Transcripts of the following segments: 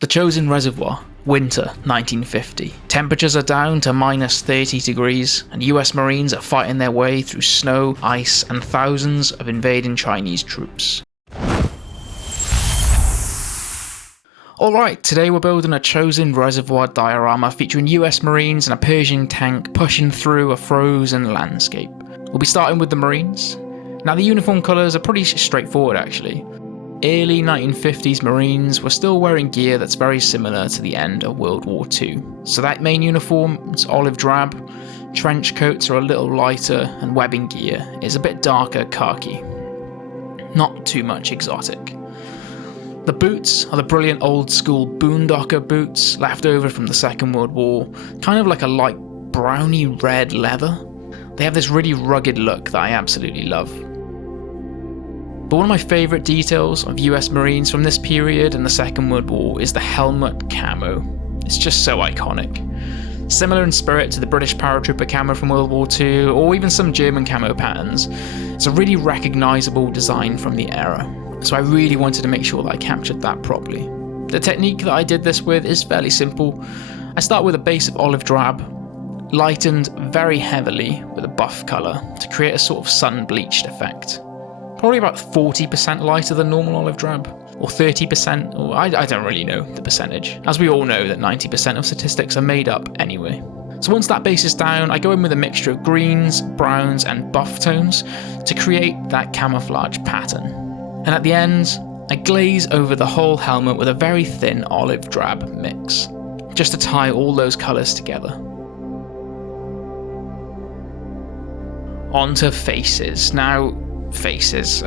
The Chosin Reservoir, winter 1950. Temperatures are down to minus 30 degrees, and US Marines are fighting their way through snow, ice, and thousands of invading Chinese troops. Alright, today we're building a Chosin Reservoir diorama featuring US Marines and a Pershing tank pushing through a frozen landscape. We'll be starting with the Marines. Now the uniform colours are pretty straightforward actually. Early 1950s Marines were still wearing gear that's very similar to the end of World War II. So that main uniform is olive drab, trench coats are a little lighter, and webbing gear is a bit darker khaki. Not too much exotic. The boots are the brilliant old school boondocker boots left over from the Second World War, kind of like a light browny red leather. They have this really rugged look that I absolutely love. But one of my favourite details of US Marines from this period and the Second World War is the helmet camo. It's just so iconic. Similar in spirit to the British paratrooper camo from World War II, or even some German camo patterns, it's a really recognisable design from the era. So I really wanted to make sure that I captured that properly. The technique that I did this with is fairly simple. I start with a base of olive drab, lightened very heavily with a buff colour to create a sort of sun-bleached effect. Probably about 40% lighter than normal olive drab, or 30%, or I don't really know the percentage, as we all know that 90% of statistics are made up anyway. So once that base is down, I go in with a mixture of greens, browns and buff tones to create that camouflage pattern. And at the end, I glaze over the whole helmet with a very thin olive drab mix, just to tie all those colours together. Onto faces. Now, faces.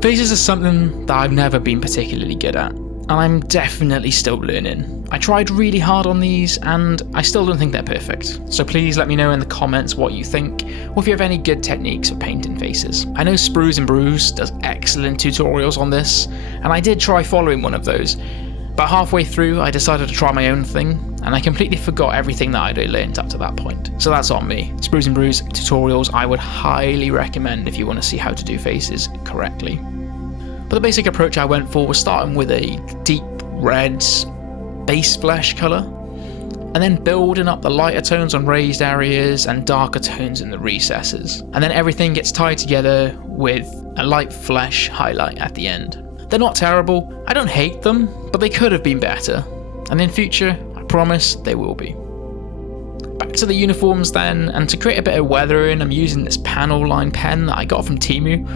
Faces are something that I've never been particularly good at, and I'm definitely still learning. I tried really hard on these, and I still don't think they're perfect. So please let me know in the comments what you think, or if you have any good techniques for painting faces. I know Sprues and Brews does excellent tutorials on this, and I did try following one of those, but halfway through I decided to try my own thing, and I completely forgot everything that I'd learned up to that point. So that's on me. Sprues and Brews tutorials I would highly recommend if you want to see how to do faces correctly. But the basic approach I went for was starting with a deep red base flesh colour, and then building up the lighter tones on raised areas and darker tones in the recesses. And then everything gets tied together with a light flesh highlight at the end. They're not terrible, I don't hate them, but they could have been better. And in future, I promise they will be. Back to the uniforms then, and to create a bit of weathering, I'm using this panel line pen that I got from Temu.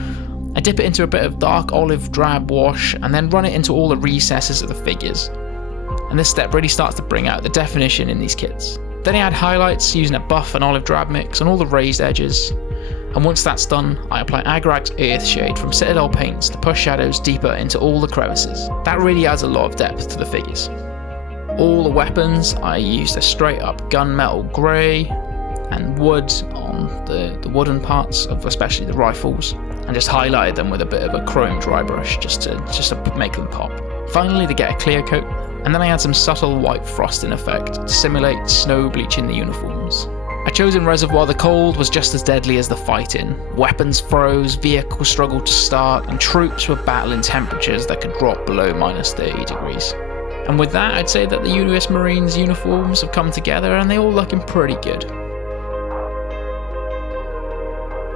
I dip it into a bit of dark olive drab wash, and then run it into all the recesses of the figures. And this step really starts to bring out the definition in these kits. Then I add highlights using a buff and olive drab mix on all the raised edges. And once that's done, I apply Agrac's Earthshade from Citadel Paints to push shadows deeper into all the crevices. That really adds a lot of depth to the figures. All the weapons, I used a straight up gunmetal grey and wood on the wooden parts of especially the rifles, and just highlighted them with a bit of a chrome dry brush just to make them pop. Finally they get a clear coat, and then I add some subtle white frosting effect to simulate snow bleaching the uniforms. At Chosin Reservoir, the cold was just as deadly as the fighting. Weapons froze, vehicles struggled to start, and troops were battling temperatures that could drop below minus 30 degrees. And with that, I'd say that the US Marines uniforms have come together and they all looking pretty good.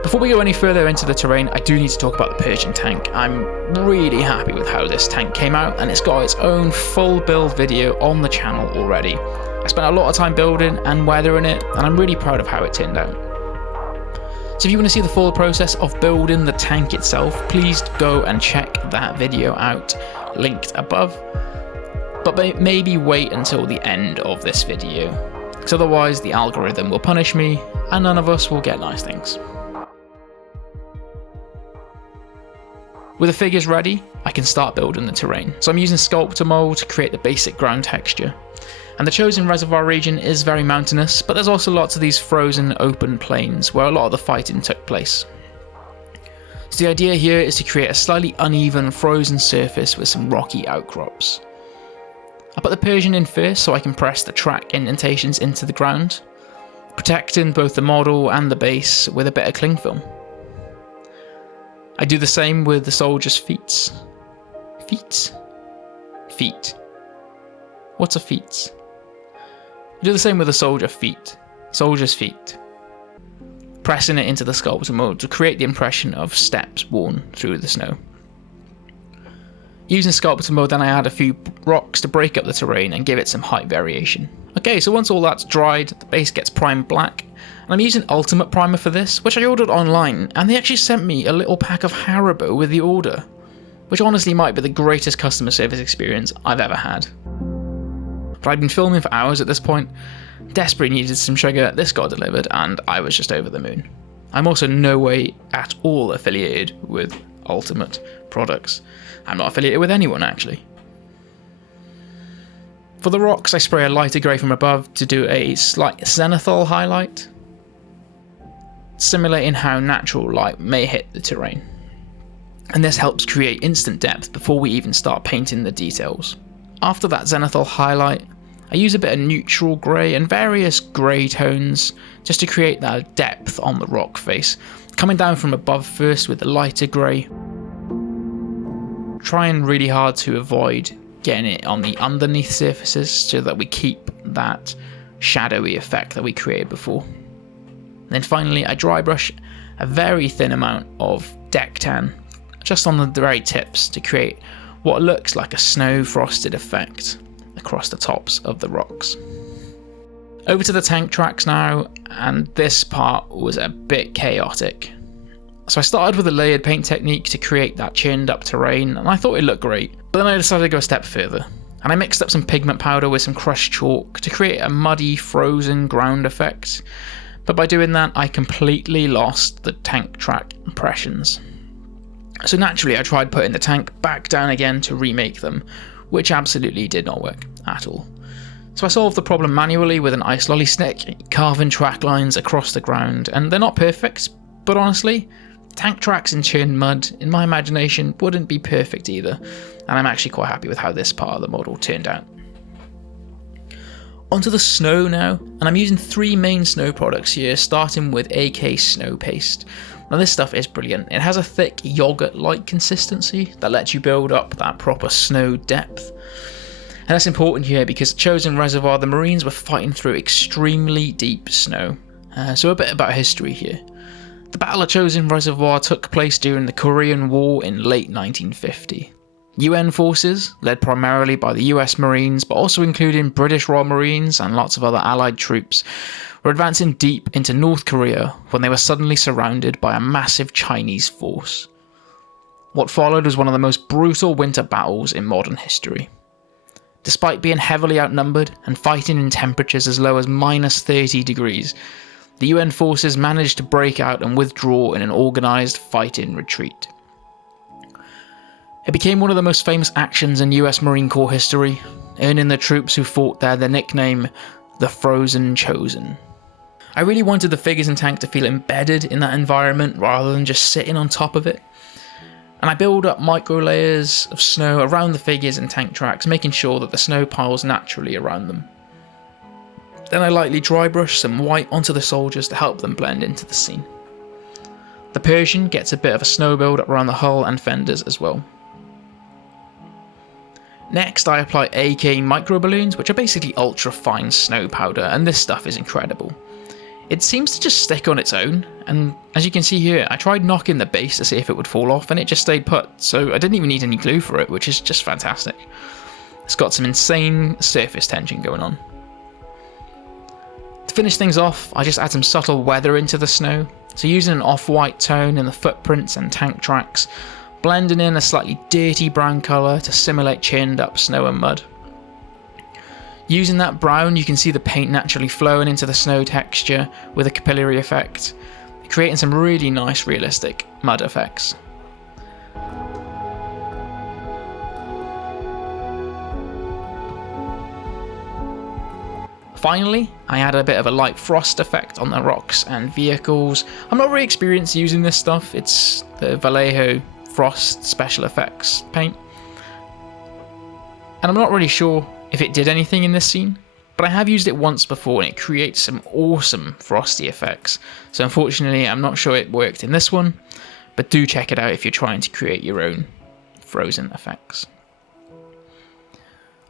Before we go any further into the terrain, I do need to talk about the Pershing tank. I'm really happy with how this tank came out, and it's got its own full build video on the channel already. I spent a lot of time building and weathering it, and I'm really proud of how it turned out. So if you want to see the full process of building the tank itself, please go and check that video out, linked above. But maybe wait until the end of this video, because otherwise the algorithm will punish me and none of us will get nice things. With the figures ready, I can start building the terrain. So I'm using Sculptor Mold to create the basic ground texture. And the Chosin Reservoir region is very mountainous, but there's also lots of these frozen open plains where a lot of the fighting took place. So the idea here is to create a slightly uneven frozen surface with some rocky outcrops. I put the Pershing in first so I can press the track indentations into the ground, protecting both the model and the base with a bit of cling film. I do the same with the soldiers' feet. feet. What's a feet? We do the same with the soldier's feet. Pressing it into the sculptor mode to create the impression of steps worn through the snow. Using sculptor mode, then I add a few rocks to break up the terrain and give it some height variation. Okay, so once all that's dried, the base gets primed black, and I'm using Ultimate Primer for this, which I ordered online, and they actually sent me a little pack of Haribo with the order, which honestly might be the greatest customer service experience I've ever had. But I'd been filming for hours at this point, desperately needed some sugar, this got delivered, and I was just over the moon. I'm also no way at all affiliated with Ultimate products. I'm not affiliated with anyone, actually. For the rocks, I spray a lighter grey from above to do a slight zenithal highlight, simulating how natural light may hit the terrain. And this helps create instant depth before we even start painting the details. After that zenithal highlight, I use a bit of neutral grey and various grey tones just to create that depth on the rock face, coming down from above first with the lighter grey. Trying really hard to avoid getting it on the underneath surfaces so that we keep that shadowy effect that we created before. And then finally I dry brush a very thin amount of deck tan just on the very tips to create what looks like a snow frosted effect across the tops of the rocks. Over to the tank tracks now, and this part was a bit chaotic. So I started with a layered paint technique to create that churned up terrain, and I thought it looked great, but then I decided to go a step further, and I mixed up some pigment powder with some crushed chalk to create a muddy frozen ground effect, but by doing that I completely lost the tank track impressions. So naturally I tried putting the tank back down again to remake them, which absolutely did not work at all. So I solved the problem manually with an ice lolly stick, carving track lines across the ground, and they're not perfect, but honestly, tank tracks in churned mud, in my imagination, wouldn't be perfect either, and I'm actually quite happy with how this part of the model turned out. Onto the snow now, and I'm using 3 main snow products here, starting with AK Snow Paste. Now this stuff is brilliant. It has a thick yogurt-like consistency that lets you build up that proper snow depth. And that's important here because Chosin Reservoir, the Marines were fighting through extremely deep snow. So a bit about history here. The Battle of Chosin Reservoir took place during the Korean War in late 1950. UN forces, led primarily by the US Marines, but also including British Royal Marines and lots of other allied troops, were advancing deep into North Korea when they were suddenly surrounded by a massive Chinese force. What followed was one of the most brutal winter battles in modern history. Despite being heavily outnumbered and fighting in temperatures as low as -30 degrees, the UN forces managed to break out and withdraw in an organised fighting retreat. It became one of the most famous actions in US Marine Corps history, earning the troops who fought there the nickname the Frozen Chosin. I really wanted the figures and tank to feel embedded in that environment rather than just sitting on top of it, and I build up micro layers of snow around the figures and tank tracks, making sure that the snow piles naturally around them. Then I lightly dry brush some white onto the soldiers to help them blend into the scene. The Pershing gets a bit of a snow build up around the hull and fenders as well. Next I apply AK micro balloons, which are basically ultra fine snow powder, and this stuff is incredible. It seems to just stick on its own, and as you can see here, I tried knocking the base to see if it would fall off and it just stayed put, so I didn't even need any glue for it, which is just fantastic. It's got some insane surface tension going on. To finish things off, I just add some subtle weather into the snow, so using an off-white tone in the footprints and tank tracks, blending in a slightly dirty brown colour to simulate churned up snow and mud. Using that brown, you can see the paint naturally flowing into the snow texture with a capillary effect, creating some really nice realistic mud effects. Finally, I add a bit of a light frost effect on the rocks and vehicles. I'm not very experienced using this stuff, it's the Vallejo Frost Special Effects paint, and I'm not really sure if it did anything in this scene, but I have used it once before and it creates some awesome frosty effects, so unfortunately I'm not sure it worked in this one, but do check it out if you're trying to create your own frozen effects.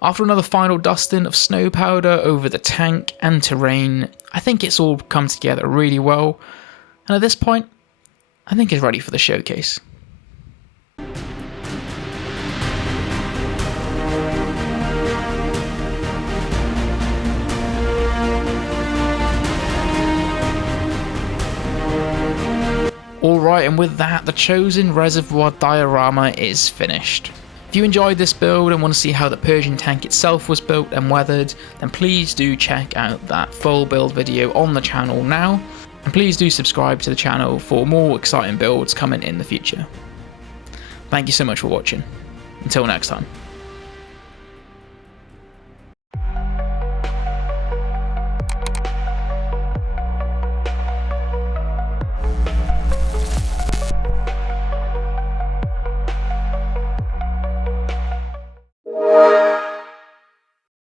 After another final dusting of snow powder over the tank and terrain, I think it's all come together really well, and at this point, I think it's ready for the showcase. Alright, and with that, the Chosin Reservoir diorama is finished. If you enjoyed this build and want to see how the Pershing tank itself was built and weathered, then please do check out that full build video on the channel now, and please do subscribe to the channel for more exciting builds coming in the future. Thank you so much for watching. Until next time.